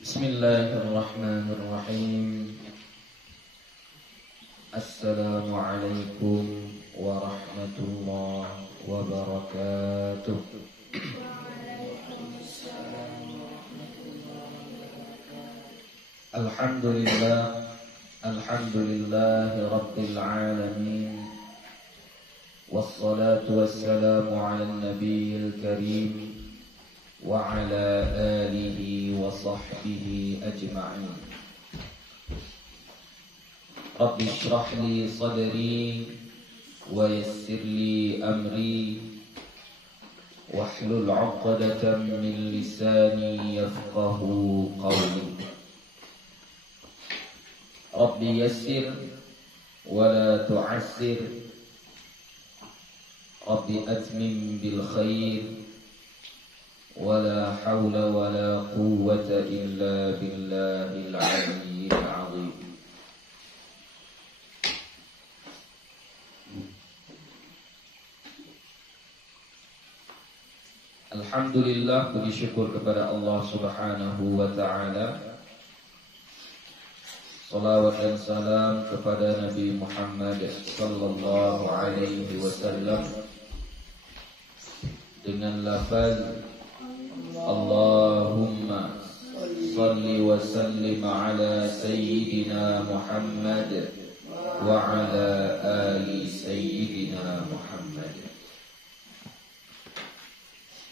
Bismillahirrahmanirrahim. Assalamualaikum warahmatullahi wabarakatuh. Alhamdulillah, alhamdulillahi rabbil alamin. Wassalatu wassalamu ala nabiyil karim wa ala alihi wa sahbihi ajma'in. Rabbi shrah li sadri wa yassir li amri wahlul 'uqdatam min lisani yafqahu qawli. Rabbi yassir wa la tu'assir. Rabbi atmim bil khair. Wala hawla wala quwwata illa billahil aliyyil azim. Alhamdulillah, puji syukur kepada Allah Subhanahu wa ta'ala. Salawat dan salam kepada Nabi Muhammad sallallahu alaihi wasallam dengan lafaz Allahumma salli wa sallim ala sayyidina Muhammad wa ala ali sayyidina Muhammad.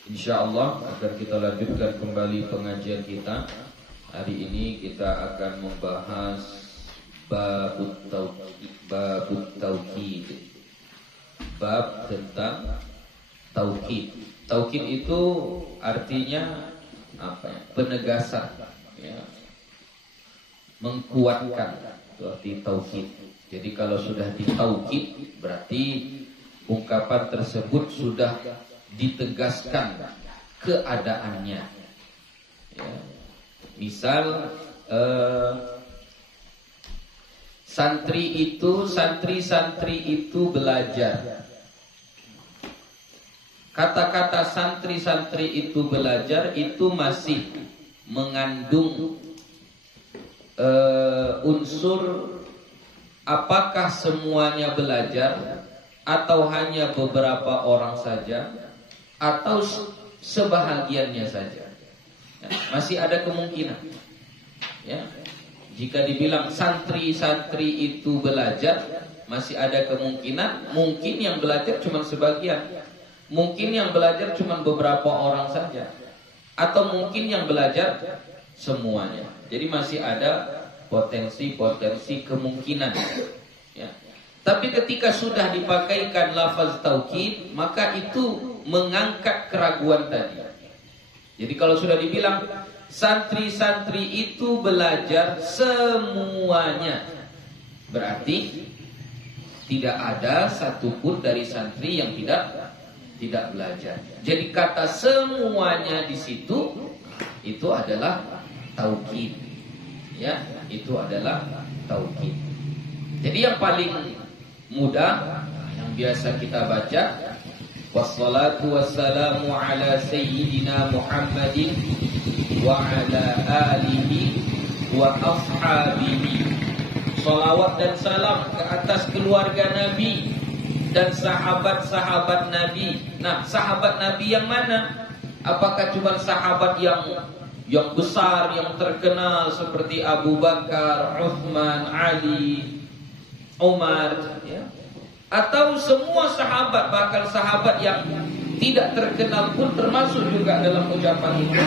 InsyaAllah akan kita lanjutkan kembali pengajian kita. Hari ini kita akan membahas Babut Tauhid. Bab tentang Tauhid. Tauhid itu artinya apa ya? Penegasan, ya. Mengkuatkan, itu arti Tauhid. Jadi kalau sudah ditauhid, berarti ungkapan tersebut sudah ditegaskan keadaannya, ya. Misal santri-santri itu belajar. Kata-kata santri-santri itu belajar itu masih mengandung unsur apakah semuanya belajar atau hanya beberapa orang saja atau sebahagiannya saja. Ya, masih ada kemungkinan, ya. Jika dibilang santri-santri itu belajar, masih ada kemungkinan mungkin yang belajar cuma sebagian, mungkin yang belajar cuma beberapa orang saja, atau mungkin yang belajar semuanya. Jadi masih ada potensi kemungkinan, ya. Tapi ketika sudah dipakaikan lafaz tauhid, maka itu mengangkat keraguan tadi. Jadi kalau sudah dibilang santri-santri itu belajar semuanya, berarti tidak ada satupun dari santri yang tidak belajar. Jadi kata semuanya di situ itu adalah tauhid, ya, itu adalah tauhid. Jadi yang paling mudah yang biasa kita baca, wassalatu wassalamu ala sayyidina Muhammadin wa ala alihi wa ashabihi. Salawat dan salam ke atas keluarga Nabi dan sahabat-sahabat Nabi. Nah, sahabat Nabi yang mana? Apakah cuma sahabat yang besar, yang terkenal seperti Abu Bakar, Uthman, Ali, Umar, ya? Atau semua sahabat, bahkan sahabat yang tidak terkenal pun termasuk juga dalam ucapan itu?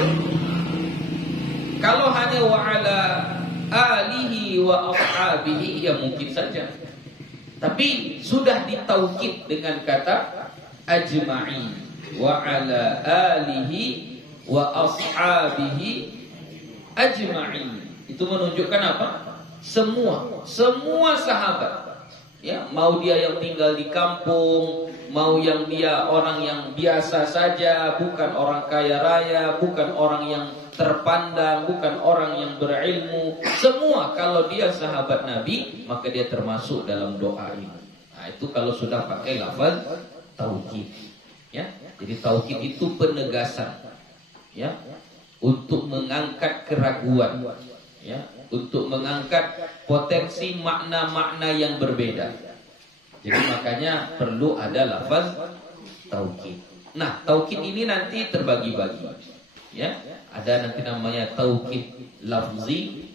Kalau hanya wa ala alihi wa ashabihi, ya mungkin saja. Tapi sudah ditauhid dengan kata ajma'in, wa ala alihi wa ashabihi ajma'in. Itu menunjukkan apa? Semua sahabat. Ya, mau dia yang tinggal di kampung, mau yang dia orang yang biasa saja, bukan orang kaya raya, bukan orang yang terpandang, bukan orang yang berilmu, semua kalau dia sahabat Nabi, maka dia termasuk dalam doa ini. Nah, itu kalau sudah pakai lafaz tauhid, ya. Jadi tauhid itu penegasan, ya. untuk mengangkat keraguan, ya, untuk mengangkat potensi makna-makna yang berbeda. Jadi makanya perlu ada lafaz taukid. Nah, taukid ini nanti terbagi-bagi, ya. Ada nanti namanya taukid lafzi,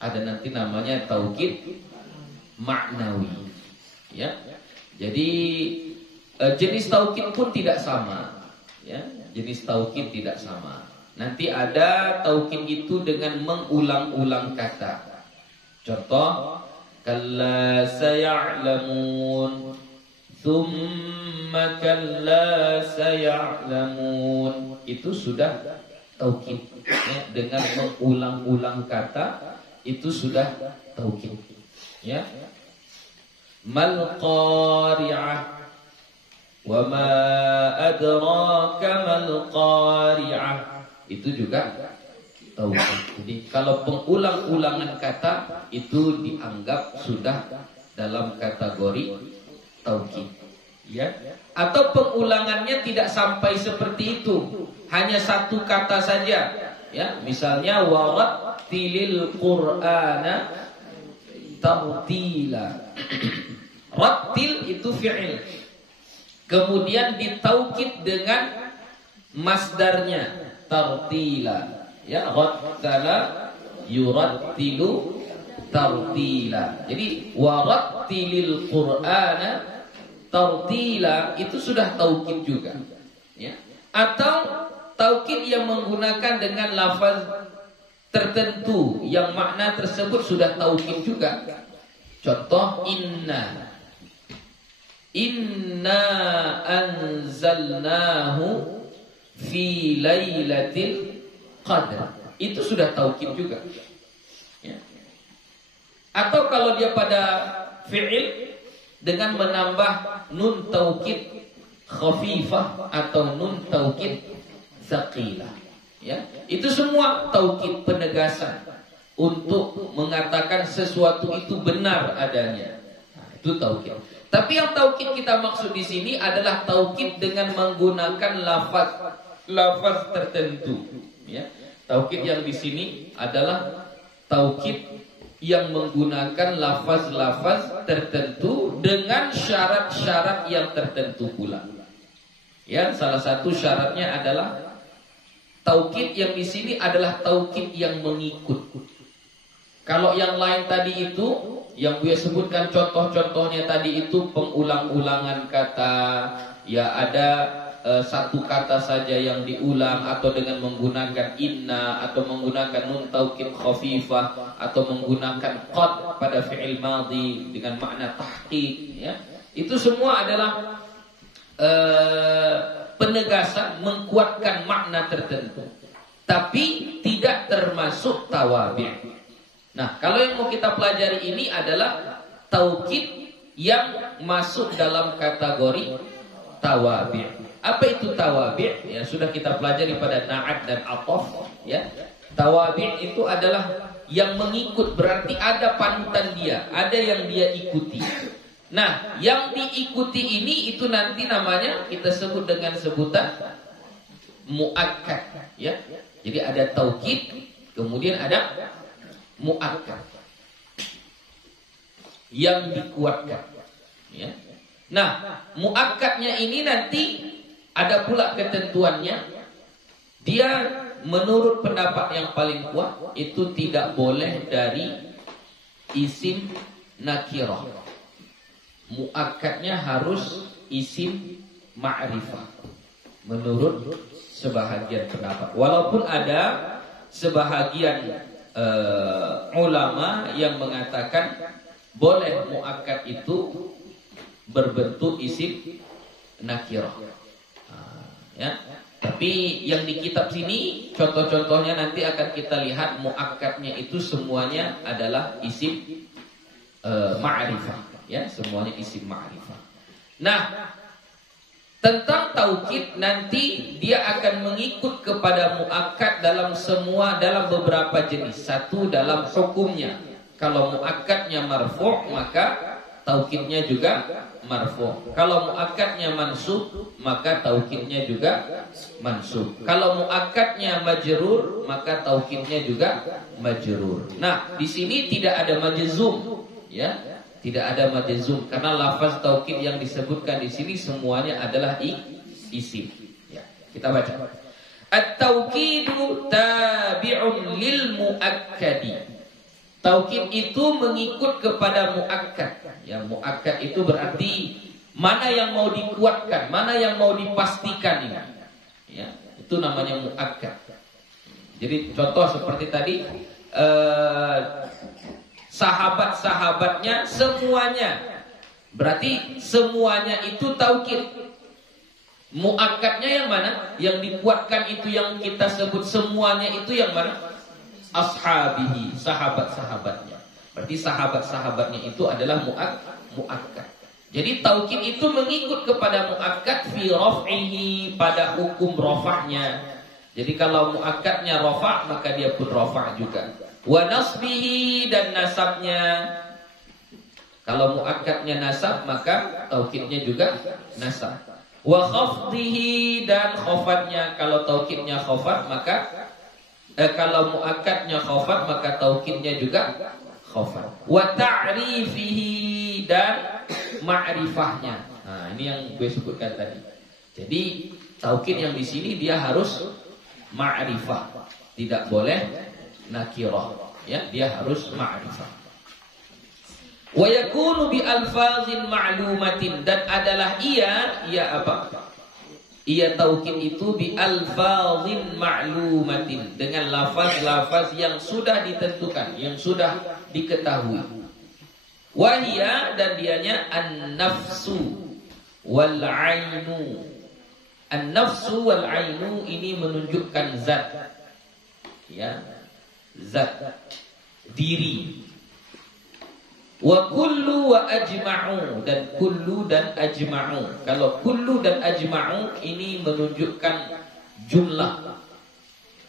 ada nanti namanya taukid maknawi, ya. Jadi jenis taukid pun tidak sama, ya. Jenis taukid tidak sama. Nanti ada taukid itu dengan mengulang-ulang kata. Contoh, kalla saya'lamun, thumma kalla saya'lamun. Itu sudah taukid, ya. Dengan mengulang-ulang kata itu sudah taukid, ya. Mal qari'ah, wa ma adraka mal qari'ah. Itu juga taukid. Jadi kalau pengulang-ulangan kata itu dianggap sudah dalam kategori taukid, ya. Atau pengulangannya tidak sampai seperti itu, hanya satu kata saja, ya. Misalnya warattilil qur'ana tartila. Rattil itu fi'il, kemudian ditaukid dengan masdarnya tartila, ya. Rattala yurattilu tartila. Jadi warattilil qur'ana tartila itu sudah taukid juga, ya. Atau taukid yang menggunakan dengan lafaz tertentu yang makna tersebut sudah taukid juga. Contoh, inna anzalnahu fi lailatul qadar. Itu sudah taukid juga, ya. Atau kalau dia pada fi'il dengan menambah nun taukid khafifah atau nun taukid tsaqilah, ya. Itu semua taukid, penegasan untuk mengatakan sesuatu itu benar adanya. Nah, itu taukid. Tapi yang taukid kita maksud di sini adalah taukid dengan menggunakan lafaz tertentu, ya. Taukid yang di sini adalah taukid yang menggunakan lafaz-lafaz tertentu dengan syarat-syarat yang tertentu pula. Ya, salah satu syaratnya adalah taukid yang di sini adalah taukid yang mengikut. Kalau yang lain tadi itu, yang Buya sebutkan contoh-contohnya tadi itu pengulang-ulangan kata, ya ada satu kata saja yang diulang, atau dengan menggunakan inna, atau menggunakan nun taukid khafifah, atau menggunakan qad pada fi'il madhi dengan makna tahqiq, ya. Itu semua adalah penegasan, menguatkan makna tertentu, tapi tidak termasuk tawabi'. Nah, kalau yang mau kita pelajari ini adalah taukid yang masuk dalam kategori tawabi'. Apa itu tawabi'? Ya, sudah kita pelajari pada na'at dan atof, ya. Tawabi' itu adalah yang mengikut, berarti ada panutan dia, ada yang dia ikuti. Nah, yang diikuti ini itu nanti namanya kita sebut dengan sebutan muakkad, ya. Jadi ada taukid, kemudian ada muakkad yang dikuatkan, ya. Nah, muakkadnya ini nanti ada pula ketentuannya. Dia menurut pendapat yang paling kuat itu tidak boleh dari isim nakirah. Muakkadnya harus isim ma'rifah menurut sebahagian pendapat. Walaupun ada sebahagian ulama yang mengatakan boleh muakkad itu berbentuk isim nakirah, ya. Tapi yang di kitab sini contoh-contohnya nanti akan kita lihat muakkadnya itu semuanya adalah isim ma'rifah, ya, semuanya isim ma'rifah. Nah, tentang taukid nanti dia akan mengikut kepada muakkad dalam beberapa jenis. Satu, dalam hukumnya. Kalau muakkadnya marfu', maka taukidnya juga marfu. Kalau muakkadnya mansub, maka taukidnya juga mansub. Kalau muakkadnya majrur, maka taukidnya juga majrur. Nah, di sini tidak ada majzum, ya. Tidak ada majzum karena lafaz taukid yang disebutkan di sini semuanya adalah isim. Ya, kita baca. At-taukidu tabi'un lil muakkadi. Taukid itu mengikut kepada muakkad. Ya, muakkad itu berarti mana yang mau dikuatkan, mana yang mau dipastikan ini. Ya, itu namanya muakkad. Jadi contoh seperti tadi, sahabat-sahabatnya semuanya. Berarti semuanya itu taukid. Muakkadnya yang mana? Yang dikuatkan itu yang kita sebut semuanya itu yang mana? Ashabihi, sahabat-sahabatnya. Berarti sahabat-sahabatnya itu adalah muakkad. Jadi taukid itu mengikut kepada muakkad fi raf'ihi, pada hukum rafa'nya. Jadi kalau muakkadnya rafa', maka dia pun rafa' juga. Wa nasbihi, dan nasabnya. Kalau muakkadnya nasab, maka taukidnya juga nasab. Wa khafdihi, dan khafadnya. Kalau taukidnya khafad, maka kalau muakkadnya khafad, maka taukidnya juga khafad. Wa ta'rifihi, dan ma'rifahnya. Nah, ini yang gue sebutkan tadi. Jadi taukid yang di sini dia harus ma'rifah, tidak boleh nakirah. Ya, dia harus ma'rifah. Wa yakunu bi alfazin ma'lumatin, dan adalah ia apa? Ia taukid itu bi alfazin ma'lumatin, dengan lafaz-lafaz yang sudah ditentukan, yang sudah diketahui. Wahia, dan dianya an-nafsu wal ainu. An-nafsu wal ainu ini menunjukkan zat. Ya, zat, diri. Wa kullu wa ajma'u, dan kullu dan ajma'u. Kalau kullu dan ajma'u ini menunjukkan jumlah.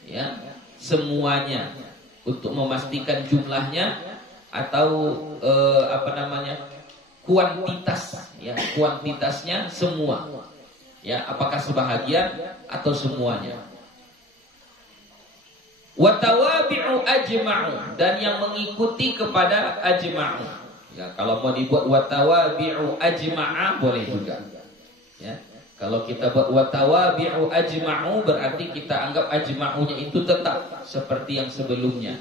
Ya, semuanya. Untuk memastikan jumlahnya atau kuantitas, ya, kuantitasnya semua. Ya, apakah sebahagian atau semuanya. Wa tawabi'u ajma'u, dan yang mengikuti kepada ajma'u. Ya, kalau mau dibuat watawabi'u ajma'a boleh juga. Ya, kalau kita buat watawabi'u ajma'u berarti kita anggap ajma'unya itu tetap seperti yang sebelumnya.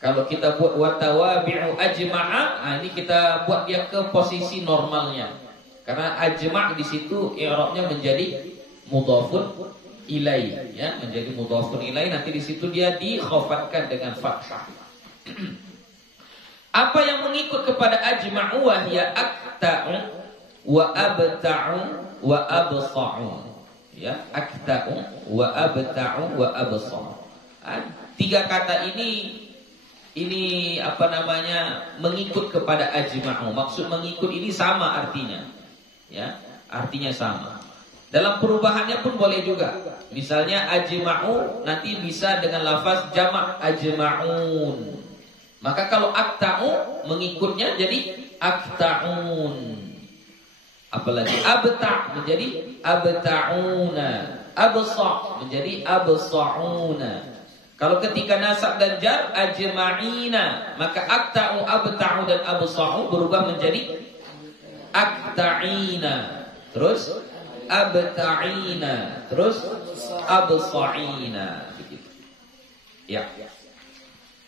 Kalau kita buat watawabi'u ajma'a, nah ini kita buat dia ke posisi normalnya. Karena ajma' di situ i'rabnya menjadi mudhafun ilai, ya, menjadi mudhafun ilai. Nanti di situ dia dikhafatkan dengan fathah. Apa yang mengikut kepada ajma'u wahya akta'u wa abta'u wa absa'u. Ya, akta'u wa abta'u wa absa'u. Tiga kata ini mengikut kepada ajma'u. Maksud mengikut ini sama artinya. Ya, artinya sama. Dalam perubahannya pun boleh juga. Misalnya ajma'u nanti bisa dengan lafaz jamak ajma'un. Maka kalau akta'u mengikutnya jadi akta'un. Apalagi abta' menjadi abta'una. Absa' menjadi absa'una. Kalau ketika nasab dan jar ajma'ina, maka akta'u, abta'u dan absa'u berubah menjadi akta'ina. Terus abta'ina. Terus absa'ina. Begitu. Ya.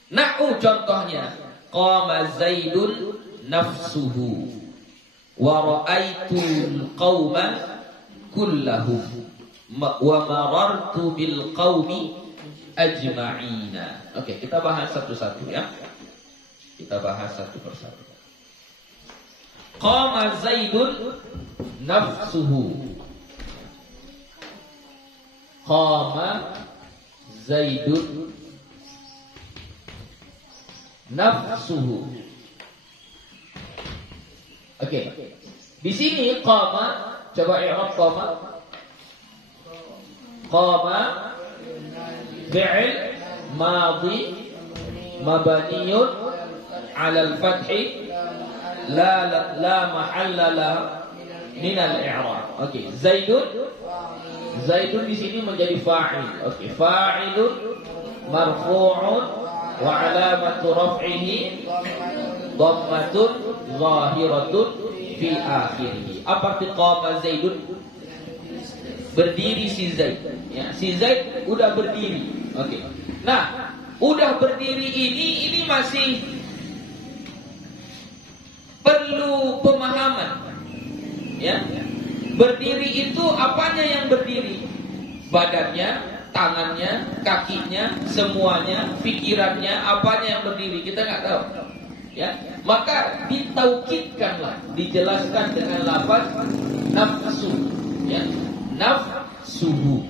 Nahu contohnya, qama Zaidun nafsuhu wa ra'aitul qauma kullahum wa marartu bil qaumi ajma'ina. Oke, kita bahas satu-satu ya. Kita bahas satu persatu. Qama Zaidun nafsuhu. Qama Zaidun nafsuhu. Oke. Di sini qama, coba i'rab qama. Qama fi'il madhi mabniun 'ala al-fathi la mahalla laha minal i'rab. Oke, Zaidun di sini menjadi fa'il. Oke, fa'ilun marfu'un wa alamatu raf'ihi dhammatun zahiratun fi akhirih. Apa arti qama Zaidun? Berdiri si Zaid. Ya, si Zaid udah berdiri. Oke. Nah, udah berdiri ini masih perlu pemahaman. Ya. Berdiri itu apanya yang berdiri? Badannya, tangannya, kakinya, semuanya, pikirannya, apanya yang berdiri? Kita nggak tahu. Ya, maka ditaukidkanlah, dijelaskan dengan lafaz nafsu. Ya, nafsuhu.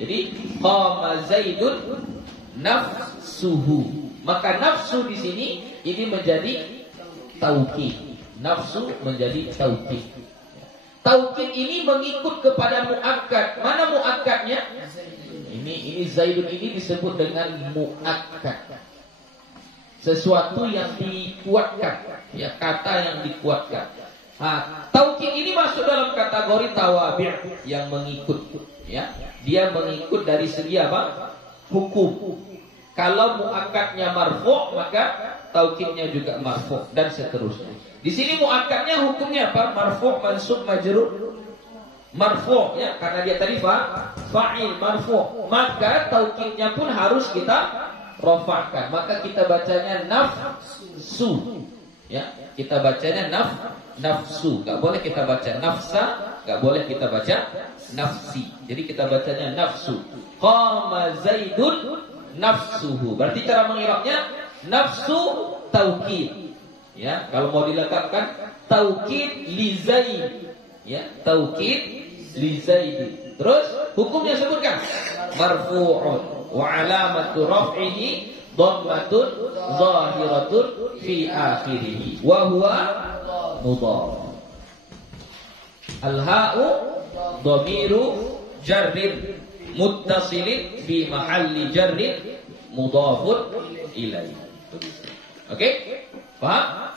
Jadi qama Zaidun nafsuhu. Maka nafsu di sini ini menjadi taukid. Nafsu menjadi taukid. Taukid ini mengikut kepada muakkad. Mana muakkadnya? Ini Zaidun ini disebut dengan muakkad. Sesuatu yang dikuatkan, ya, kata yang dikuatkan. Taukid ini masuk dalam kategori tawabi' yang mengikut, ya. Dia mengikut dari segi apa? Hukum. Kalau muakkadnya marfu', maka taukidnya juga marfu' dan seterusnya. Di sini muakkadnya hukumnya apa? Marfu', mansub, majrur. Marfu', ya, karena dia tadi fa'il marfu'. Maka taukidnya pun harus kita rafa'kan. Maka kita bacanya nafsu. Ya, kita bacanya nafsu. Enggak boleh kita baca nafsa, enggak boleh kita baca nafsi. Jadi kita bacanya nafsu. Qama Zaidun nafsuhu. Berarti cara mengirabnya nafsu taukid. Ya, kalau mau dilengkapkan taukid li Zaid. Ya, taukid li Zaid. Terus hukumnya sebutkan marfu'un wa alamatu raf'ihi dhammatun zahiratun fi akhirih wa huwa mudhaf. Al-ha'u dhamiru jarrin muttasilin fi mahalli jarrin mudhafun ilaihi. Oke? Paham?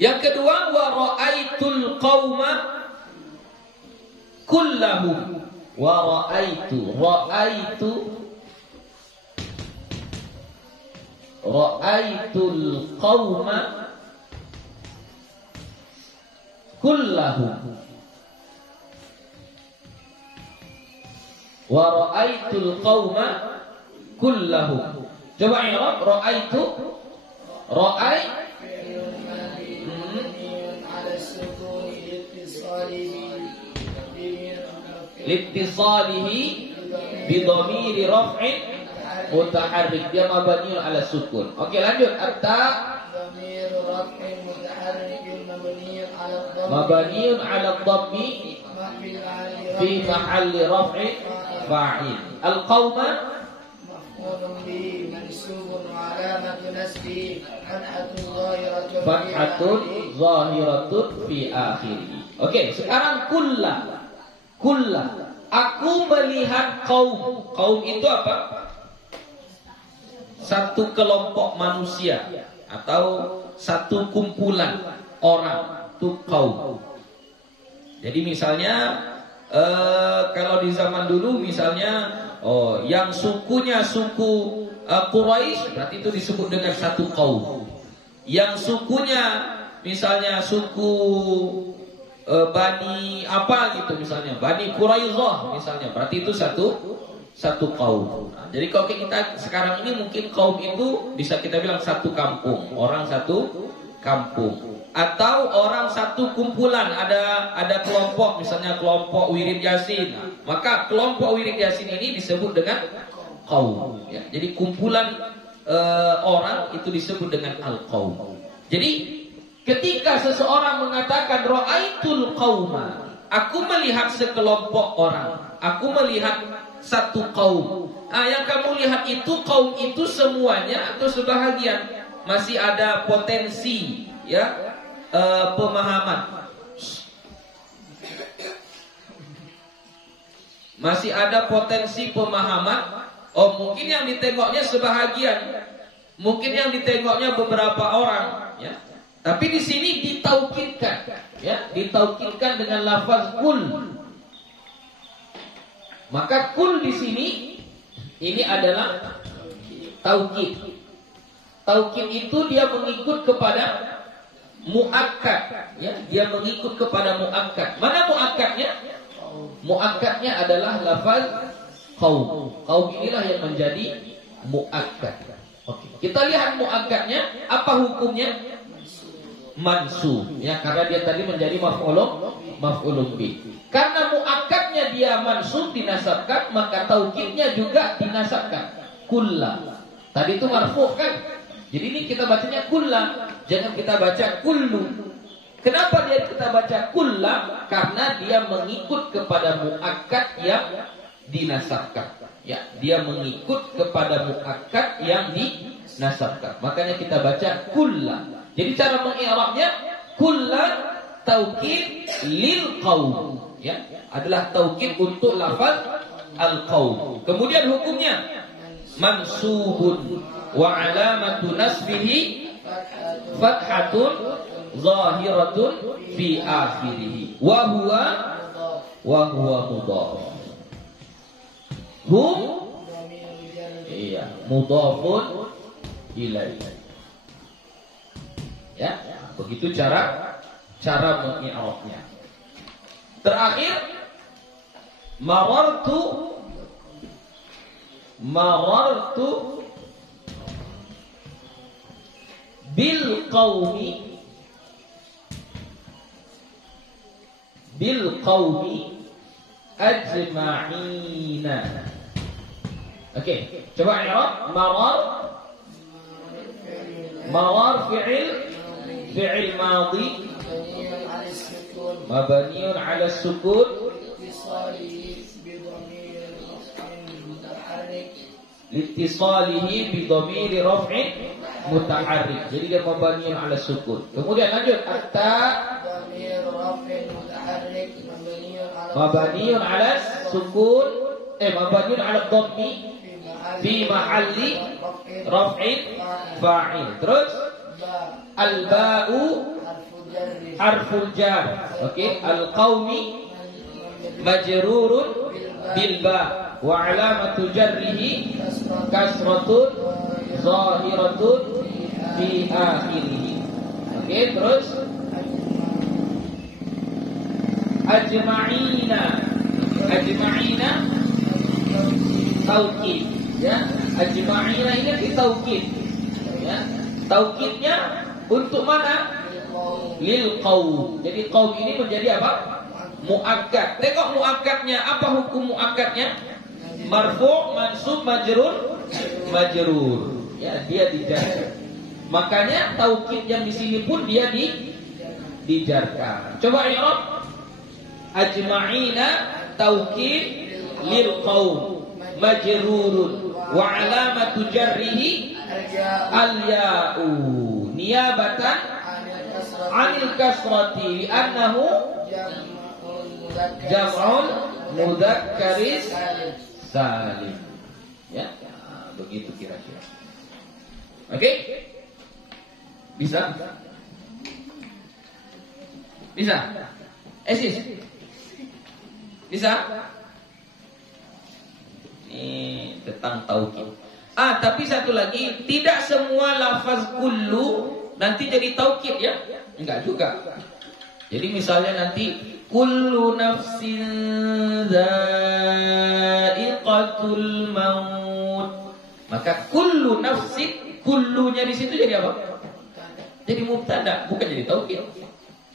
Yang kedua, wa ra'aitul qauma kullahum. Wa ra'aitul qauma kullahum. Wa ra'aitul qauma kullahum. Coba i'rab ra'aitu. Litisalihi bidhamiri raf'in mutaharrik, dia mabniun ala sukun. Oke, lanjut. Atta dhamiru raf'in mutaharrikin mabniun ala dhammi fi mahalli raf'in fa'il. Al-qauma maf'ulun bi mansubun wa alamatu nasbi fathatun zahiratun fi akhirih. Oke, sekarang kullah. Aku melihat kaum. Kaum itu apa? Satu kelompok manusia atau satu kumpulan orang, itu kaum. Jadi misalnya kalau di zaman dulu misalnya yang sukunya suku Quraisy, berarti itu disebut dengan satu kaum. Yang sukunya misalnya suku Bani apa gitu misalnya, Bani Quraisyah misalnya, berarti itu satu kaum. Nah, jadi kalau kita sekarang ini mungkin kaum itu bisa kita bilang satu kampung, orang satu kampung, atau orang satu kumpulan, ada kelompok, misalnya kelompok Wirid Yasin. Nah, maka kelompok Wirid Yasin ini disebut dengan kaum. Ya, jadi kumpulan orang itu disebut dengan al-qaum. Jadi ketika seseorang mengatakan ra'aitul qauma, aku melihat sekelompok orang, aku melihat satu kaum. Yang kamu lihat itu kaum itu semuanya atau sebahagian? Masih ada potensi, ya, pemahaman. Masih ada potensi pemahaman. Mungkin yang ditengoknya sebahagian. Mungkin yang ditengoknya beberapa orang, ya. Tapi di sini ditaukidkan, ya, ditaukidkan dengan lafaz kul. Maka kul di sini ini adalah taukid. Taukid itu dia mengikut kepada muakkad, ya, dia mengikut kepada muakkad. Mana muakkadnya? Muakkadnya adalah lafaz qaum. Qaum inilah yang menjadi muakkad. Oke. Kita lihat muakkadnya, apa hukumnya? Mansub, ya, karena dia tadi menjadi maf'ulun bih. Karena muakkadnya dia mansub dinasabkan, maka taukidnya juga dinasabkan. Kulla. Tadi itu marfu' kan? Jadi ini kita bacanya kulla, jangan kita baca kullu. Kenapa dia kita baca kulla? Karena dia mengikut kepada muakkad yang dinasabkan. Ya, dia mengikut kepada muakkad yang dinasabkan. Makanya kita baca kulla. Jadi cara mengi'rabnya kulla taukid lil qaum, ya, adalah taukid untuk lafaz al qaum. Kemudian hukumnya mansubun wa alamatu nasbihi fathatun zahiratun fi akhirih wa huwa mudhaf. Hum, iya, mudhafun ilaih. Ya, begitu cara mengi'rabnya. Terakhir, marartu bil qaumi ajma'ina. Oke, coba i'rab. Marar fi'il madi mabniun 'ala sukun litisalihi bi dhamiri raf'in mutaharrik. Jadi dia mabniun 'ala sukun. Kemudian lanjut atta mabniun 'ala sukun mabniun 'ala dhammi fi mahalli raf'in fa'il. Terus al-ba'u harful jar. Oke, al-qaumi majrurun bil ba wa 'alamatu jarrihi kasratun zahiratun fi akhirih. Oke, terus ajma'ina taukid, ya. Ajma'ina ini ditaukid, ya. Taukidnya untuk mana? Lil qaum. Jadi qaum ini menjadi apa? Muakkad. Tengok muakkadnya, apa hukum muakkadnya? Marfu', mansub, majrur. Ya, dia dijar. Makanya taukid yang di sini pun dia dijarkan. Coba i'rab. Ajma'ina taukid lil qaum majrurun wa 'alamatu jarrihi al-ya'u niyabatan 'anil kasrati li'annahu jam'ul mudzakkaris salim. Ya, begitu kira-kira. Oke? Bisa? Esis? Bisa? Ini tentang taukid. Tapi satu lagi, tidak semua lafaz kullu nanti jadi taukid, ya? Enggak juga. Jadi misalnya nanti kullu nafsin dha'iqatul maut. Maka kullu nafsin, kullunya di situ jadi apa? Jadi mubtada, bukan jadi taukid.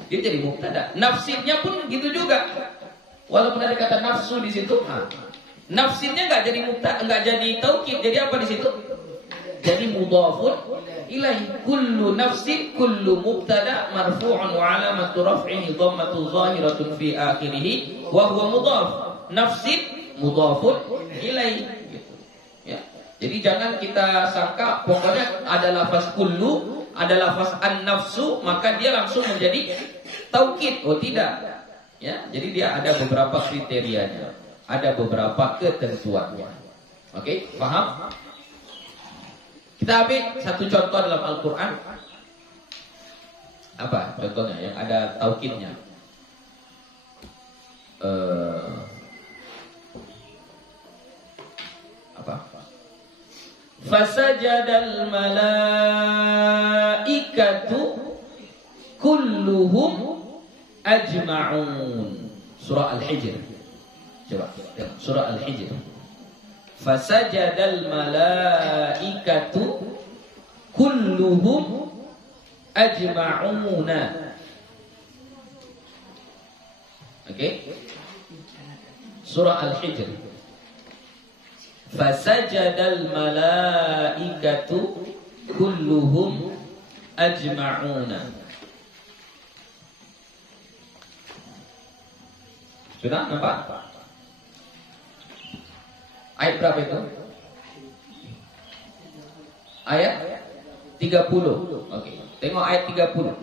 Dia jadi mubtada. Nafsinnya pun gitu juga. Walaupun ada kata nafsu di situ, nafsinnya enggak jadi mubtada, enggak jadi taukid. Jadi apa di situ? Jadi mudhafun ilaih. Kullu nafsin, kullu mubtada marfu'un wa 'alamatu raf'ihi dhammatu zahiratun fi akhirih wa huwa mudhaf. Nafsin mudhafun ilaih, gitu. Ya. Jadi jangan kita sangka pokoknya ada lafaz kullu, ada lafaz an-nafsu, maka dia langsung menjadi taukid. Oh, tidak. Ya, jadi dia ada beberapa kriterianya, ada beberapa ketentuannya. Oke, paham? Kita Kita ambil satu contoh dalam Al-Quran. Apa contohnya yang ada taukidnya? Apa? Fasajadal malaikatu kulluhum ajma'un. Surah Al-Hijr. Coba surah Al-Hijr. Fasajadal malaikatu kulluhum ajma'una. Oke. Surah Al-Hijr. Fasajadal malaikatu kulluhum ajma'una. Sudah nampak? Ayat berapa itu? Ayat 30. Oke. Tengok ayat 30.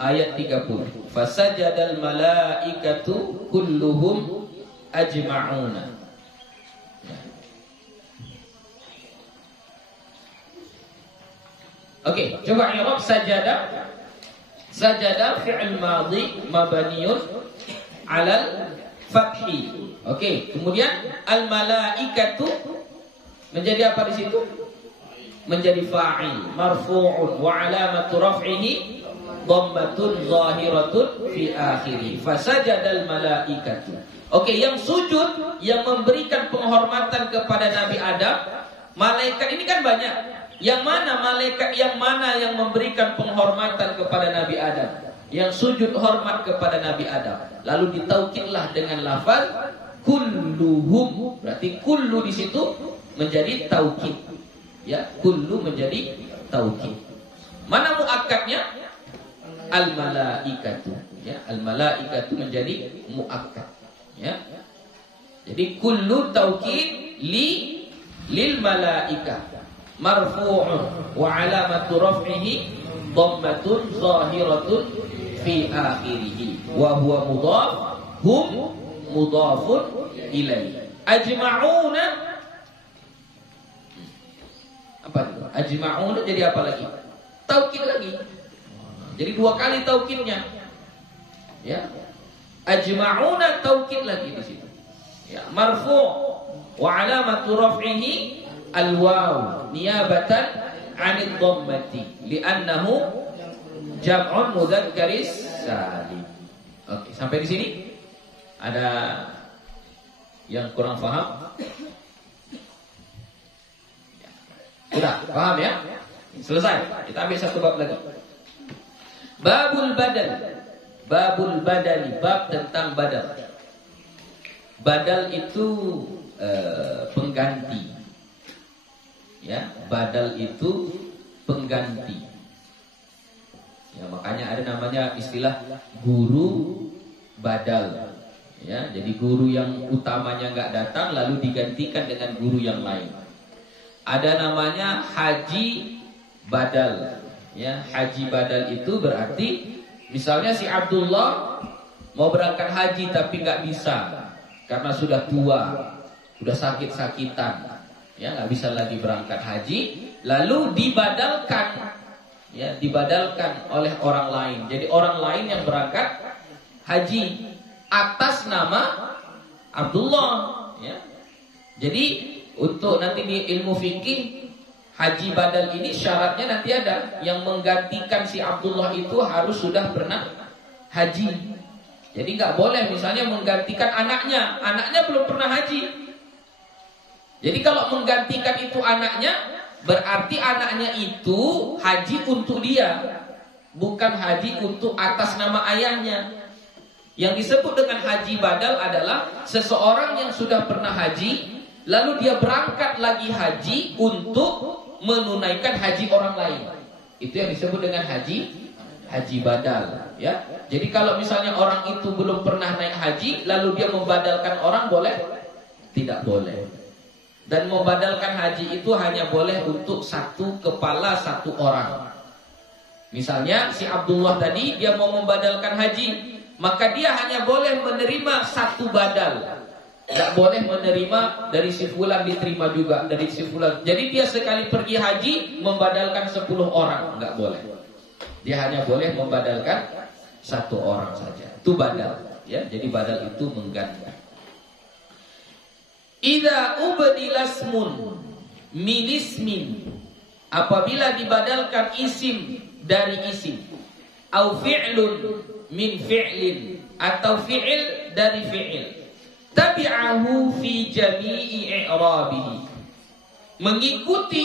Ayat 30. Fasajadal malaikatu kulluhum ajma'una. Oke, coba i'rab sajada. Sajada fi'il madhi mabniun 'alal fathi. Oke, kemudian al malaikatu menjadi apa di situ? Menjadi fa'il marfu'un wa 'alamatu raf'ihi dhammatun zahiratun fi akhirih. Fasajadal malaikatu. Oke, yang sujud, yang memberikan penghormatan kepada Nabi Adam, malaikat ini kan banyak. Yang mana malaikat yang mana yang memberikan penghormatan kepada Nabi Adam? Yang sujud hormat kepada Nabi Adam. Lalu ditaukidlah dengan lafaz kulluhum. Berarti kullu di situ menjadi taukid. Ya, kullu menjadi taukid. Mana muakkadnya? Al malaikatu. Ya, al malaikatu menjadi muakkad. Ya. Jadi kullu taukid lil malaikah. Marfu'un wa 'alamatu raf'ihi dhammatun zahiratun fi akhirih wa huwa mudhaf hum mudhafun ilaihi. Ajma'una apa itu? Ajma'una jadi apa lagi? Taukid lagi. Jadi dua kali taukidnya. Ya. Ajma'una taukid lagi di situ. Ya, marfu' wa 'alamatu raf'ihi al-waw niyabatan 'anil dhammati li'annahu jam'un mudzakkaris salim. Oke, sampai di sini ada yang kurang paham? Sudah paham ya? Selesai. Kita ambil satu bab lagi. Babul badal. Babul badali, bab tentang badal. Badal itu pengganti. Ya, badal itu pengganti. Ya, makanya ada namanya istilah guru badal. Ya, jadi guru yang utamanya nggak datang lalu digantikan dengan guru yang lain. Ada namanya haji badal. Ya, haji badal itu berarti misalnya si Abdullah mau berangkat haji tapi nggak bisa karena sudah tua, sudah sakit-sakitan. Ya, nggak bisa lagi berangkat haji, lalu dibadalkan, ya, dibadalkan oleh orang lain. Jadi orang lain yang berangkat haji atas nama Abdullah, ya. Jadi untuk nanti di ilmu fikih haji badal ini syaratnya nanti ada yang menggantikan si Abdullah itu harus sudah pernah haji. Jadi nggak boleh misalnya menggantikan anaknya, anaknya belum pernah haji. Jadi kalau menggantikan itu anaknya, berarti anaknya itu haji untuk dia, bukan haji untuk atas nama ayahnya. Yang disebut dengan haji badal adalah seseorang yang sudah pernah haji, lalu dia berangkat lagi haji untuk menunaikan haji orang lain. Itu yang disebut dengan haji badal. Ya. Jadi kalau misalnya orang itu belum pernah naik haji, lalu dia membadalkan orang, boleh? Tidak boleh. Dan membadalkan haji itu hanya boleh untuk satu kepala satu orang. Misalnya si Abdullah tadi dia mau membadalkan haji, maka dia hanya boleh menerima satu badal. Tidak boleh menerima dari si fulan diterima juga dari si fulan. Jadi dia sekali pergi haji membadalkan 10 orang, enggak boleh. Dia hanya boleh membadalkan 1 orang saja. Itu badal, ya. Jadi badal itu mengganti. Idza ubdilasmun min ismin, apabila dibadalkan isim dari isim, au fi'lun min fi'lin, atau fi'il dari fi'il, tabi'ahu fi jami'i i'rabihi, mengikuti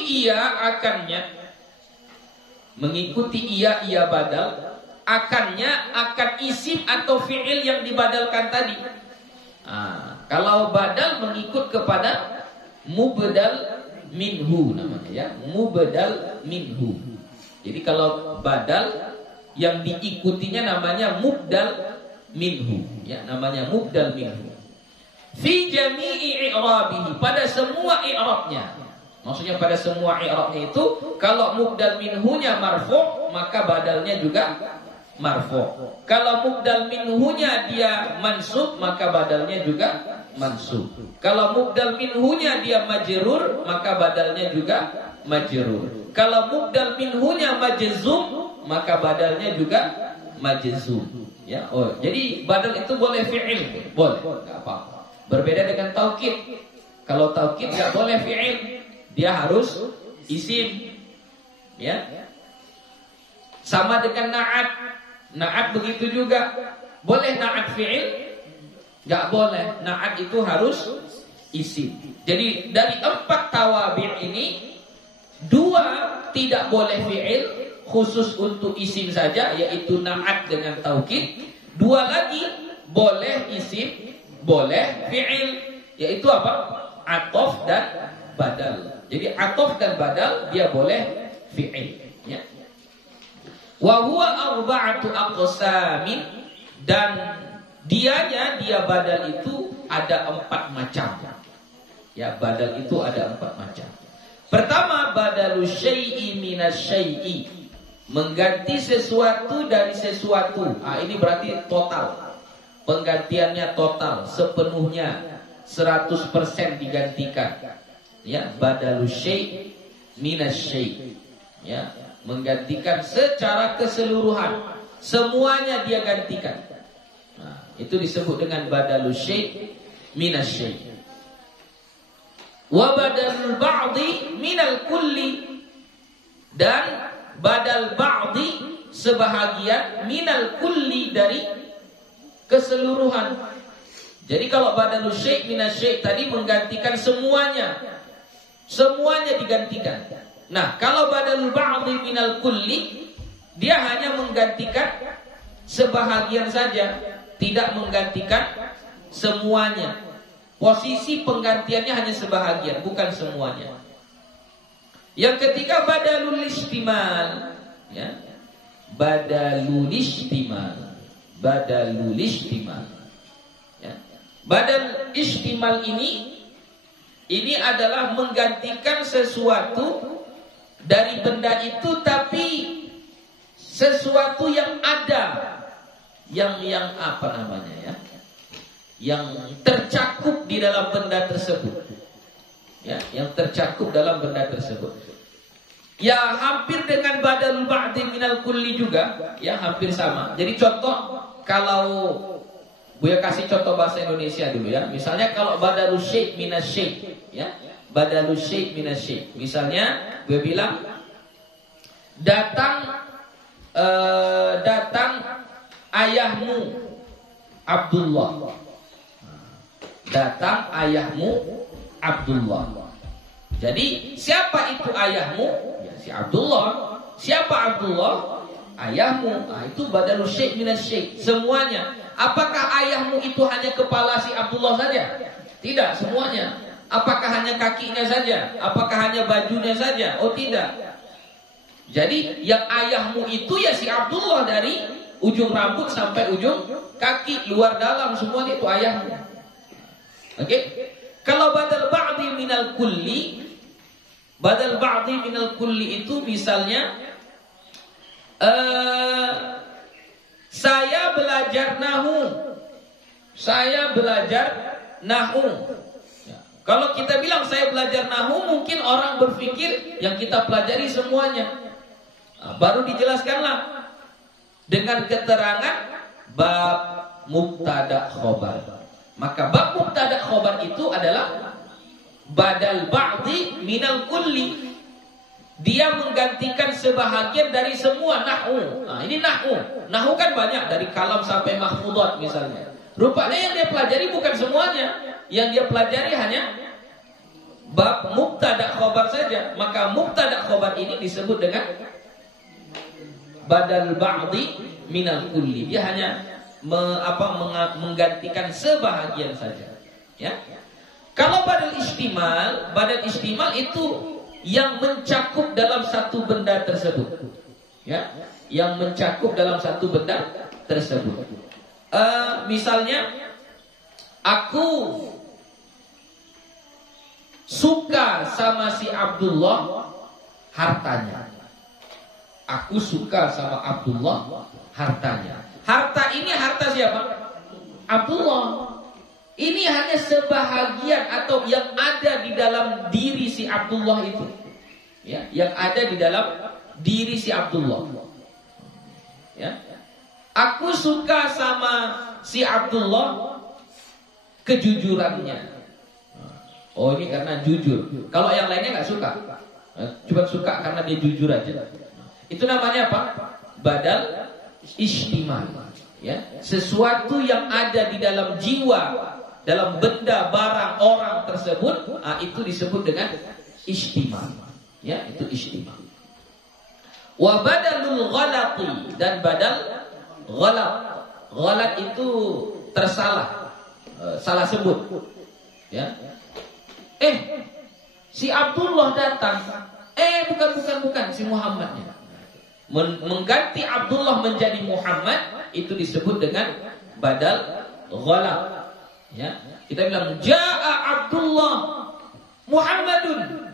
ia badal akannya akan isim atau fi'il yang dibadalkan tadi. Kalau badal mengikut kepada mubdal minhu namanya, ya, mubdal minhu. Jadi kalau badal yang diikutinya namanya mubdal minhu, ya, namanya mubdal minhu. Fi jami'i i'rabihi, pada semua i'rabnya. Maksudnya pada semua i'rabnya itu, kalau mubdal minhunya marfu', maka badalnya juga marfu'. Kalau mubdal minhunya dia mansub, maka badalnya juga mansub. Kalau mubdal minhunya dia majrur, maka badalnya juga majrur. Kalau mubdal minhunya majzum, maka badalnya juga majzum. Ya, jadi badal itu boleh fi'il, boleh, enggak apa-apa. Berbeda dengan taukid. Kalau taukid enggak boleh fi'il, dia harus isim. Ya. Sama dengan na'at. Na'at begitu juga. Boleh na'at fi'il? Enggak boleh. Na'at itu harus isim. Jadi dari 4 tawabi' ini, 2 tidak boleh fi'il, khusus untuk isim saja, yaitu na'at dengan taukid. 2 lagi boleh isim, boleh fi'il, yaitu apa? Atof dan badal. Jadi atof dan badal dia boleh fi'il, ya. Wa huwa arba'atu aqsamin, dan dia badal itu ada 4 macam. Ya, badal itu ada 4 macam. Pertama, badalu syai'i minas syai'i, mengganti sesuatu dari sesuatu. Ini berarti total. Penggantiannya total, sepenuhnya 100% digantikan. Ya, badalu syai' minas syai'. Ya, menggantikan secara keseluruhan. Semuanya dia gantikan. Itu disebut dengan badalu syai' minas syai'. Wa badalul ba'di minal kulli, dan badal ba'di sebahagian minal kulli dari keseluruhan. Jadi kalau badalul syai' minas syai' tadi menggantikan semuanya. Semuanya digantikan. Nah, kalau badalul ba'di minal kulli, dia hanya menggantikan sebahagian saja, tidak menggantikan semuanya. Posisi penggantiannya hanya sebahagian, bukan semuanya. Yang ketiga badalul istimal, ya. Badalul istimal. Badalul istimal. Ya. Badal istimal ini adalah menggantikan sesuatu dari benda itu, tapi sesuatu yang ada, yang apa namanya, ya, yang tercakup di dalam benda tersebut, ya, yang tercakup dalam benda tersebut. Ya, hampir dengan badal ba'di minal kulli juga, ya, hampir sama. Jadi contoh, kalau Buya kasih contoh bahasa Indonesia dulu, ya. Misalnya kalau badal syai' minas syai', ya, badal syai' minas syai'. Misalnya Buya bilang datang ayahmu Abdullah. Datang ayahmu Abdullah. Jadi siapa itu ayahmu? Ya, si Abdullah. Siapa Abdullah? Ayahmu. Itu badalul syai' minas syai'. Semuanya. Apakah ayahmu itu hanya kepala si Abdullah saja? Tidak, semuanya. Apakah hanya kakinya saja? Apakah hanya bajunya saja? Oh, tidak. Jadi yang ayahmu itu ya si Abdullah, dari ujung rambut sampai ujung kaki, luar dalam semuanya itu ayahmu. Oke? Kalau badal ba'di minal kulli, badal ba'di minal kulli itu misalnya saya belajar nahu. Saya belajar nahu. Ya. Kalau kita bilang saya belajar nahu, mungkin orang berpikir yang kita pelajari semuanya. Nah, baru dijelaskanlah dengan keterangan bab mubtada khobar. Maka bab mubtada khobar itu adalah badal ba'di minal kulli. Dia menggantikan sebahagian dari semua nahu. Nah, ini nahu. Nahu kan banyak, dari kalam sampai mahfudat misalnya. Rupanya yang dia pelajari bukan semuanya. Yang dia pelajari hanya bab mubtada khobar saja. Maka mubtada khobar ini disebut dengan badal ba'di minal kulli. Dia hanya menggantikan sebahagian saja. Ya. Kalau badal istimal itu yang mencakup dalam satu benda tersebut, ya, yang mencakup dalam satu benda tersebut. Misalnya, aku suka sama si Abdullah hartanya. Aku suka sama Abdullah hartanya. Harta ini harta siapa? Abdullah. Ini hanya sebahagian atau yang ada di dalam diri si Abdullah itu. Ya, yang ada di dalam diri si Abdullah. Ya. Aku suka sama si Abdullah kejujurannya. Oh, ini karena jujur. Kalau yang lainnya nggak suka. Cuma suka karena dia jujur aja. Itu namanya apa? Badal istimal. Ya, sesuatu yang ada di dalam jiwa, dalam benda, barang, orang tersebut, itu disebut dengan istimal. Ya, itu istimal. Wa badalul ghalati, dan badal ghalat. Ghalat itu tersalah, salah sebut. Ya. Si Abdullah datang. Bukan si Muhammadnya. Mengganti Abdullah menjadi Muhammad itu disebut dengan badal ghalat. Ya, kita bilang jaa Abdullah Muhammadun.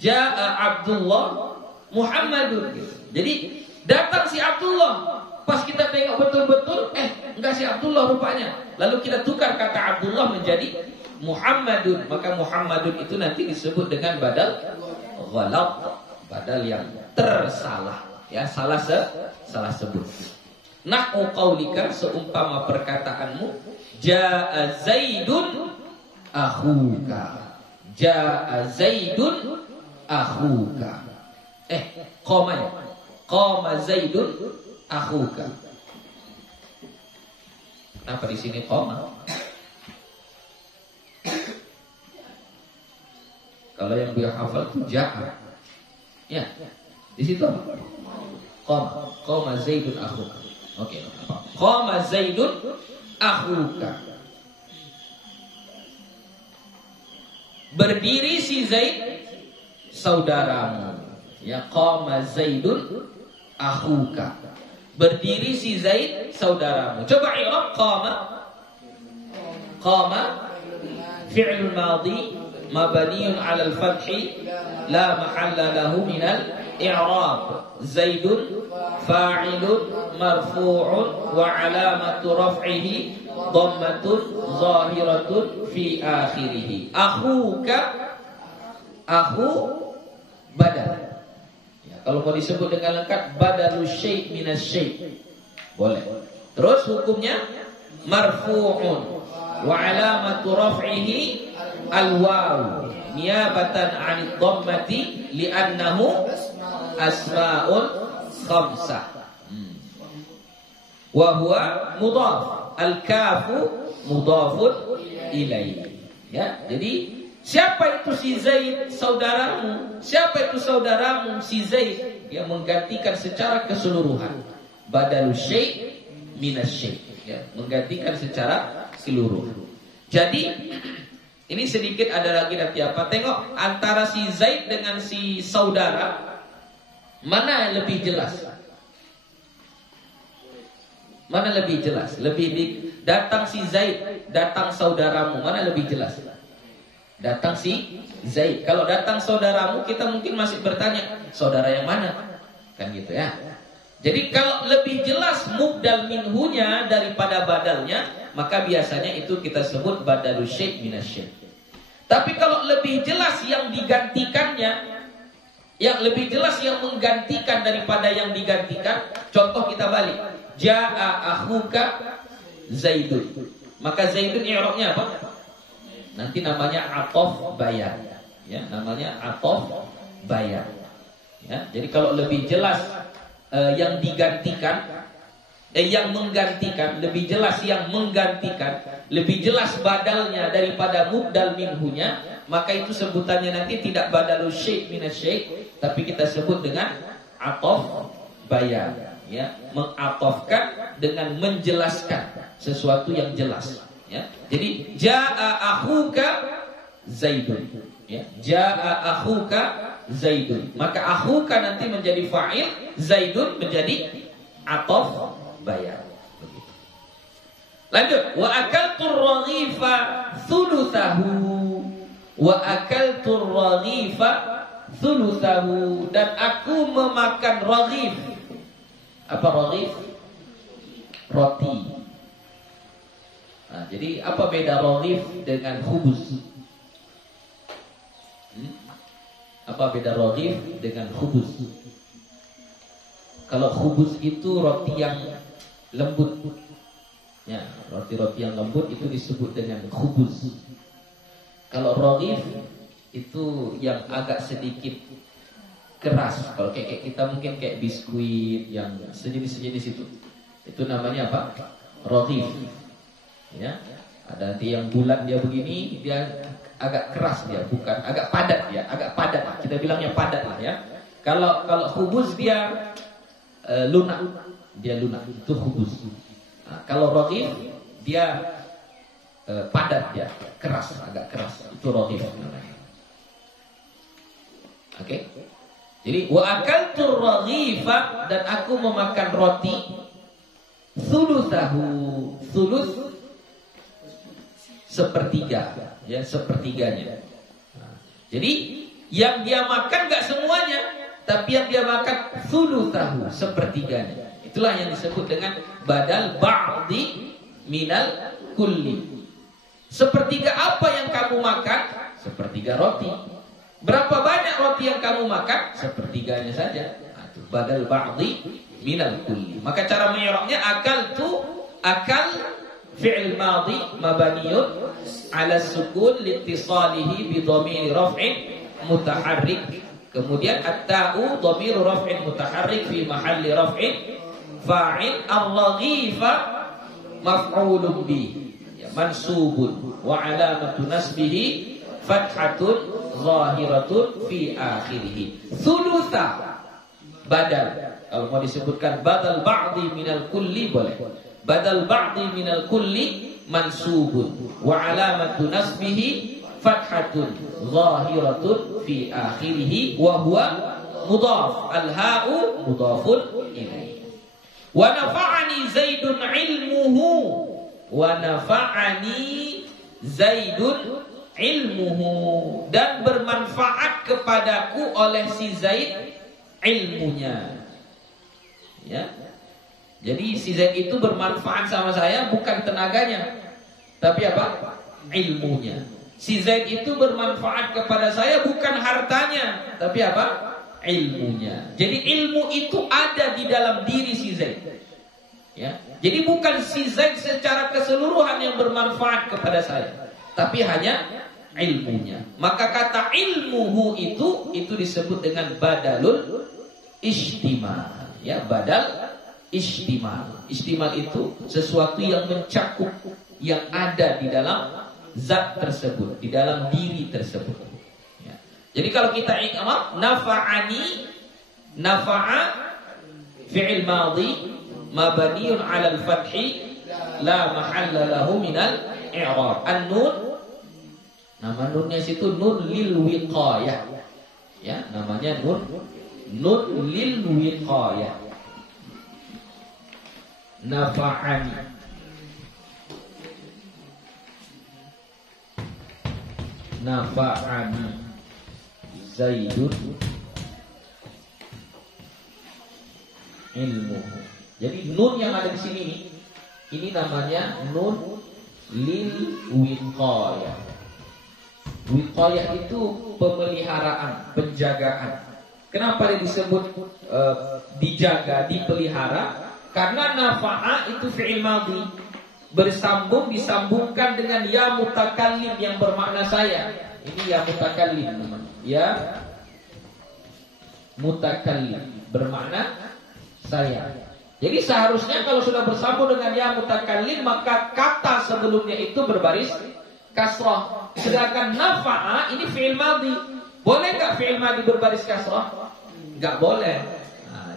Jaa Abdullah Muhammadun. Jadi datang si Abdullah. Pas kita tengok betul-betul, enggak si Abdullah rupanya. Lalu kita tukar kata Abdullah menjadi Muhammadun. Maka Muhammadun itu nanti disebut dengan badal ghalat, badal yang tersalah. Ya, salah sebut. Nahu qaulika, seumpama perkataanmu, jaa Zaidun akhuka. Jaa Zaidun akhuka. Qama ya. Qama Zaidun akhuka. Kenapa di sini qama? Kalau yang dia hafal itu jaa. Ya. Di situ apa? Qama Zaidun akhuka. Oke. Qama Zaidun akhuka. Berdiri si Zaid saudaramu. Ya, qama Zaidun akhuka. Berdiri si Zaid saudaramu. Coba i'rab qama. Qama fi'l madhi mabniun 'ala al-fathi la mahalla lahu min al-i'rab. Zaidun fa'ilun marfu'un wa 'alamatu raf'ihi dhammatun zahiratun fi akhirih. Akhuka, akhu badal. Ya, kalau mau disebut dengan lengkap badalus syai' minas syai'. Boleh. Terus hukumnya marfu'un wa 'alamatu raf'ihi al-waw niyabatan 'anid dhammati li'annahu asma'un khamsah. Wa huwa mudhaf. Al-kafu mudhafun ilaihi. Ya, jadi siapa itu si Zaid saudaramu? Siapa itu saudaramu si Zaid? Yang menggantikan secara keseluruhan. Badalus syai' minas syai'. Ya, menggantikan secara seluruh. Jadi ini sedikit ada lagi nanti apa? Tengok antara si Zaid dengan si saudara, mana yang lebih jelas? Mana lebih jelas? Datang si Zaid, datang saudaramu, mana lebih jelas? Datang si Zaid. Kalau datang saudaramu, kita mungkin masih bertanya, saudara yang mana? Kan gitu ya. Jadi kalau lebih jelas mubdal minhunya daripada badalnya, maka biasanya itu kita sebut badalus syai' minasyai'. Tapi kalau lebih jelas yang digantikannya, yang lebih jelas yang menggantikan daripada yang digantikan, contoh kita balik. Ja'a akhuka Zaidun. Maka Zaidun i'rabnya apa? Nanti namanya atof bayan. Ya, namanya atof bayan. Ya, jadi kalau lebih jelas yang digantikan, yang menggantikan, lebih jelas yang menggantikan, lebih jelas badalnya daripada mubdal minhunya, maka itu sebutannya nanti tidak badalus syai' minasyai', tapi kita sebut dengan atof bayan, ya, mengatofkan dengan menjelaskan sesuatu yang jelas, ya. Jadi jaa akhuka Zaidun, ya, jaa akhuka Zaidun, maka akhuka nanti menjadi fa'il, Zaidun menjadi atof bayan. Begitu. Lanjut, wa akaltur raghifa thuluthahu, wa akaltur raghifa thuluthahu, dan aku memakan raghif. Apa raghif? Roti. Nah, jadi apa beda raghif dengan khubuz? Apa beda raghif dengan khubuz? Kalau khubuz itu roti yang lembut, ya, roti-roti yang lembut itu disebut dengan khubuz. Kalau raghif itu yang agak sedikit keras. Kalau kayak kita mungkin kayak biskuit yang sejenis-sejenis itu namanya apa? Raghif. Ya, ada nanti yang bulat dia begini, dia agak keras dia, bukan agak padat dia, agak padat. Kita bilangnya padat lah ya. Kalau khubuz dia lunak, dia lunak, itu khubuz. Nah, kalau raghif dia padat dia, keras, agak keras, itu raghif namanya. Oke. Jadi wa akaltu raghifa, dan aku memakan roti thuluthahu, thuluth sepertiga, ya, sepertiganya. Nah, jadi yang dia makan gak semuanya, tapi yang dia makan thuluthahu, sepertiganya. Itulah yang disebut dengan badal ba'di minal kulli. Sepertiga apa yang kamu makan? Sepertiga roti. Berapa banyak roti yang kamu makan? Sepertiganya saja. Nah, itu badal ba'di minal kulli. Maka cara menyiraknya akaltu, akal fi'il madhi mabniyun ala sukun liittisalihi bi dhamir raf'in mutaharrik. Kemudian at-ta'u dhamir raf'in mutaharrik fi mahalli raf'in fa'il, ar-raghifa maf'ulun bi, ya, mansubun wa alamatu nasbihi fathatun zahiratun fi akhirih. Thulutha badal. Kalau mau disebutkan badal ba'di minal kulli boleh. Badal ba'di minal kulli mansubun wa alamatu nasbihi fathatun zahiratun fi akhirih wa huwa mudhaf, al-ha'u mudhafun ilaih. Wa nafa'ani Zaidun ilmuhu, wa nafa'ani Zaidun ilmuhu, dan bermanfaat kepadaku oleh si Zaid ilmunya. Ya. Jadi si Zaid itu bermanfaat sama saya bukan tenaganya, tapi apa? Ilmunya. Si Zaid itu bermanfaat kepada saya bukan hartanya, tapi apa? Ilmunya. Jadi ilmu itu ada di dalam diri si Zaid. Ya. Jadi bukan si Zaid secara keseluruhan yang bermanfaat kepada saya, tapi hanya ilmunya. Maka kata ilmuhu itu disebut dengan badalul istimal. Ya, badal istimal. Istimal itu sesuatu yang mencakup, yang ada di dalam zat tersebut, di dalam diri tersebut. Ya. Jadi kalau kita ingat nafa'ani, nafa'a fi'il madhi mabniun 'ala al-fathi la mahalla lahu minal i'rab. An-nun, nama nunnya situ nun lil wiqayah. Ya, namanya nun lil wiqayah. Nafa'ani, nafa'ani Zaidun ilmu. Jadi nun yang ada di sini ini namanya nun lil wiqayah. Wiqayah itu pemeliharaan, penjagaan. Kenapa dia disebut dijaga, dipelihara? Karena nafa'a itu fi'il madhi, bersambung, disambungkan dengan ya mutakallim yang bermakna saya. Ini ya mutakallim, ya mutakallim bermakna saya. Jadi seharusnya kalau sudah bersambung dengan ya mutakallim, maka kata sebelumnya itu berbaris kasrah. Sedangkan nafa'a ini fi'il madhi. Boleh nggak fi'il madhi berbaris kasrah? Nggak boleh.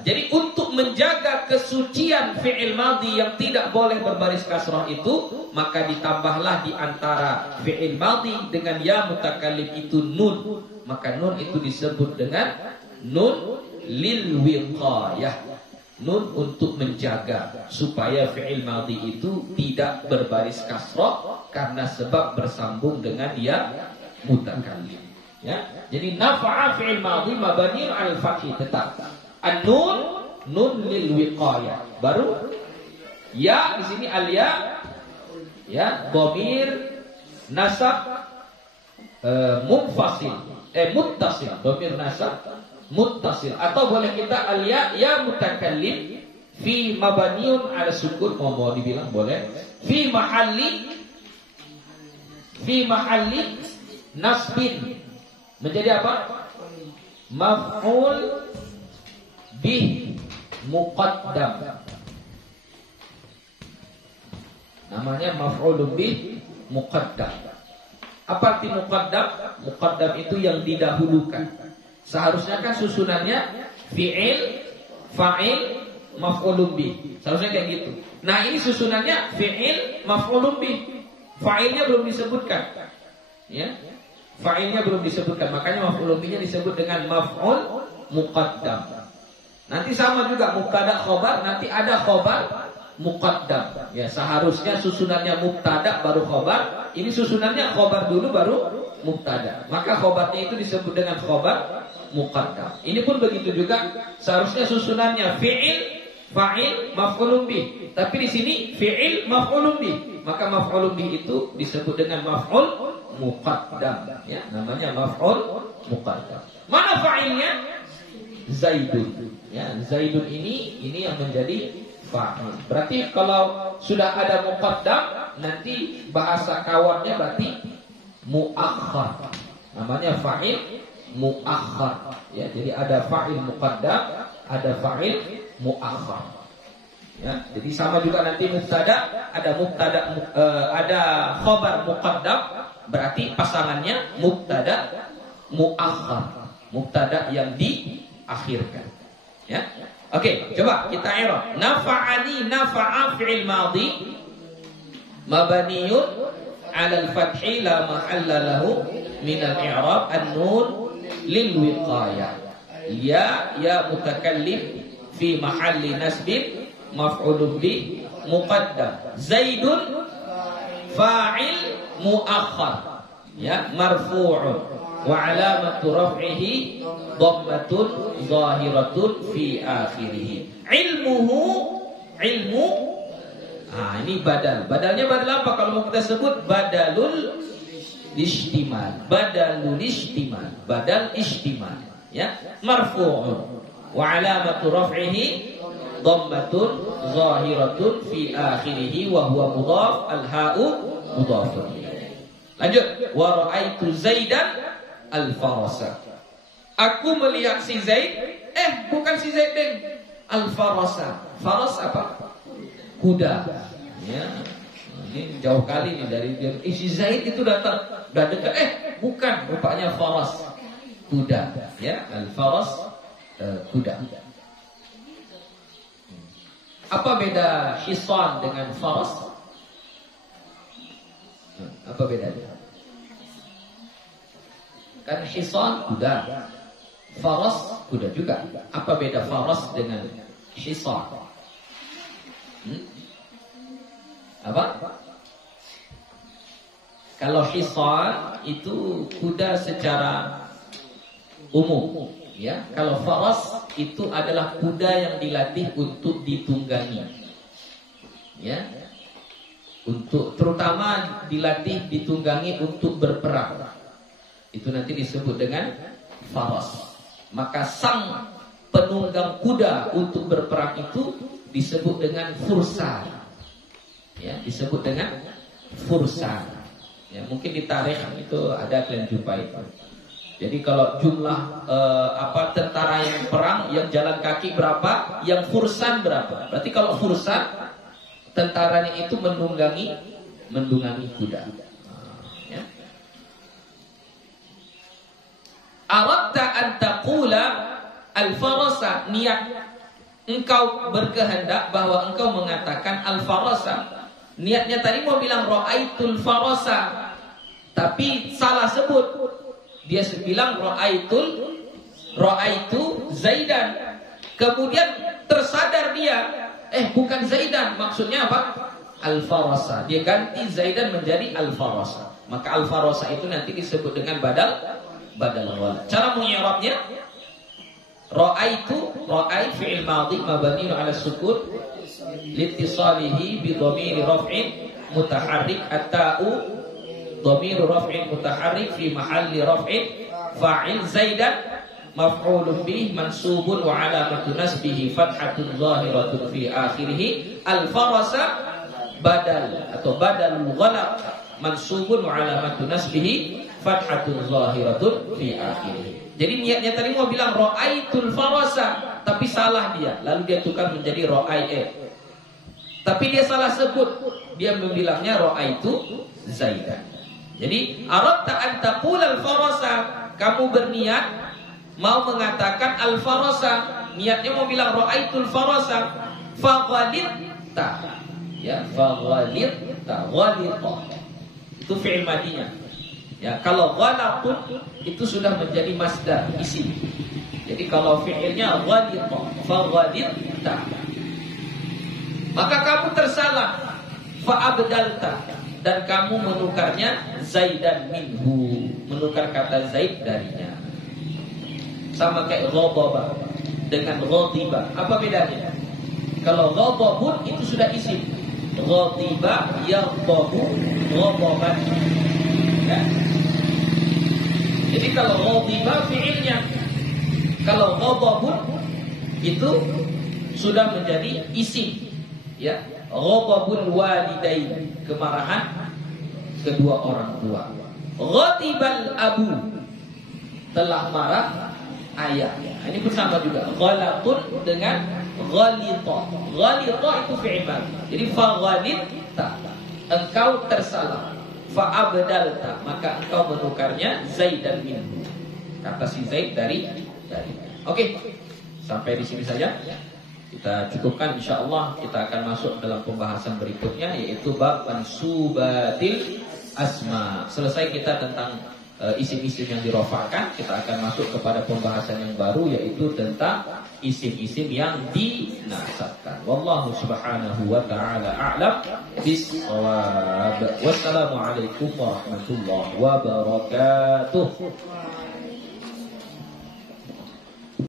Jadi untuk menjaga kesucian fi'il madhi yang tidak boleh berbaris kasrah itu, maka ditambahlah di antara fi'il madhi dengan ya mutakallim itu nun. Maka nun itu disebut dengan nun lil wiqayah. Nun untuk menjaga supaya fi'il madhi itu tidak berbaris kasrah karena sebab bersambung dengan ya mutakallim. Ya. Jadi nafa'a fi'il madhi mabniun 'alal fathi tetap. An-nun nun lil wiqayah. Baru ya di sini al-ya ya dhamir nasab munfasil muttasil, dhamir nasab muttasil, atau boleh kita al-ya ya mutakallim fi mabniun 'ala sukun, mau dibilang boleh fi mahalli nasbin, menjadi apa? Maf'ul bih muqaddam. Namanya maf'ul bih muqaddam. Apa arti muqaddam? Muqaddam itu yang didahulukan. Seharusnya kan susunannya fi'il, fa'il, maf'ul bih. Seharusnya kayak gitu. Nah, ini susunannya fi'il, maf'ul bih. Fa'ilnya belum disebutkan. Ya. Fa'ilnya belum disebutkan. Makanya maf'ul bihnya disebut dengan maf'ul muqaddam. Nanti sama juga mubtada khobar, nanti ada khobar muqaddam. Ya, seharusnya susunannya mubtada baru khobar. Ini susunannya khobar dulu baru mubtada. Maka khobarnya itu disebut dengan khobar muqaddam. Ini pun begitu juga. Seharusnya susunannya fi'il, fa'il, maf'ulun bih. Tapi di sini fi'il, maf'ulun bih. Maka maf'ulun bih itu disebut dengan maf'ul muqaddam. Ya, namanya maf'ul muqaddam. Mana fa'ilnya? Zaidun. Ya, Zaidun ini yang menjadi fa'il. Berarti kalau sudah ada muqaddam, nanti bahasa kawannya berarti muakhar. Namanya fa'il muakhar. Ya, jadi ada fa'il muqaddam, ada fa'il muakhar. Ya, jadi sama juga nanti mubtada, ada khabar muqaddam, berarti pasangannya mubtada muakhar. Mubtada yang diakhirkan. Ya. Oke, coba kita i'rab. Nafa'ani nafa'a fi'il madhi mabniun 'ala al-fathi la mahalla lahu min al-i'rab, an-nun lil wiqayah. Ya mutakallim fi mahalli nasbin maf'ulun bi muqaddam. Zaidun fa'il muakhar. Ya, marfu'un wa 'alamatu raf'ihi dhammatun zahiratun fi akhirih. Ilmu. Ini badal. Badalnya badal apa? Kalau mau kita sebut badalul istimal. Badal istimal. Ya, marfu'un wa 'alamatu raf'ihi dhammatun zahiratun fi akhirih wa huwa mudhaf, al-ha'u mudhafun. Lanjut. Wa ra'aitu Zaidan al-farasa. Aku melihat si Zaid, bukan si Zaid deng, al-farasa. Faras apa? Kuda. Ya. Ini jauh kali nih dari dia. Si Zaid itu datang, udah dekat, bukan, rupanya faras. Kuda. Ya, al-faras kuda. Apa beda hisan dengan faras? Apa bedanya? Kan hisan kuda, faras kuda juga. Apa beda faras dengan hisan? Apa? Kalau hisan itu kuda secara umum, ya. Kalau faras itu adalah kuda yang dilatih untuk ditunggangi, ya, Untuk terutama dilatih, ditunggangi untuk berperang. Itu nanti disebut dengan faras. Maka sang penunggang kuda untuk berperang itu disebut dengan fursan. Ya, disebut dengan fursan. Ya, mungkin di tarikh itu ada kalian jumpai itu. Jadi kalau jumlah tentara yang perang, yang jalan kaki berapa, yang fursan berapa. Berarti kalau fursan, tentaranya itu menunggangi kuda. Ya. Aradta an taqula al-farasa, niat engkau berkehendak bahwa engkau mengatakan al-farasa. Niatnya tadi mau bilang ra'aitul farasa, tapi salah sebut. Dia bilang ra'aitu Zaidan. Kemudian tersadar dia, bukan Zaidan, maksudnya apa? Al-farasa. Dia ganti Zaidan menjadi al-farasa. Maka al-farasa itu nanti disebut dengan badal ghalah. Cara mengi'rabnya, ra'i fi'il madhi mabniun 'ala sukun liittisalihi bi dhamir raf'in mutaharrik, at-ta'u dhamir raf'in mutaharrik fi mahalli raf'in fa'il, Zaidan maf'ulun bih mansubun wa 'alamatu nasbihi fathatun zahiratun fi akhirih. Al-farasa badal atau badalul ghalah mansubun wa 'alamatu nasbihi fathatun zahiratun fi akhirih. Jadi niatnya tadi mau bilang ra'aitul farasa, tapi salah dia. Lalu dia tukar menjadi ra'ai. Tapi dia salah sebut. Dia membilangnya ra'aitu Zaidan. Jadi aradta an taqul al-farasa, kamu berniat mau mengatakan al-farasa. Niatnya mau bilang ra'aitul farasa. Faghalitta. Ya, faghalitta, ghalita. Itu fi'il madinya. Ya, kalau ghalatun itu sudah menjadi masdar, isim. Jadi kalau fi'ilnya ghalita, faghalitta. Maka kamu tersalah, fa'abdalta, dan kamu menukarnya Zaidan minhu, menukar kata Zaid darinya. Sama kayak ghadaba dengan ghadiba. Apa bedanya? Kalau ghadabun itu sudah isim, ghadiba yaghdabu ghadaban. Ya. Jadi kalau ghadiba fi'ilnya, kalau ghadabun itu sudah menjadi isim. Ya, ghadabul walidain, kemarahan kedua orang tua. Ghadibal abu, telah marah ayah. Ini bersama juga. Ghalatun dengan ghalita. Ghalita itu fi'il madhi. Jadi faghalitta, engkau tersalah. Fa'abdalta, maka engkau menukarnya Zaidan minhu, kata si Zaid dari. Oke. Sampai di sini saja. Kita cukupkan, insyaallah kita akan masuk dalam pembahasan berikutnya, yaitu bab mansubatil asma. Selesai kita tentang isim-isim yang dirofakkan, kita akan masuk kepada pembahasan yang baru, yaitu tentang isim-isim yang dinasabkan. Wallahu subhanahu wa ta'ala a'lam bis-shawab. Wassalamualaikum warahmatullahi wabarakatuh.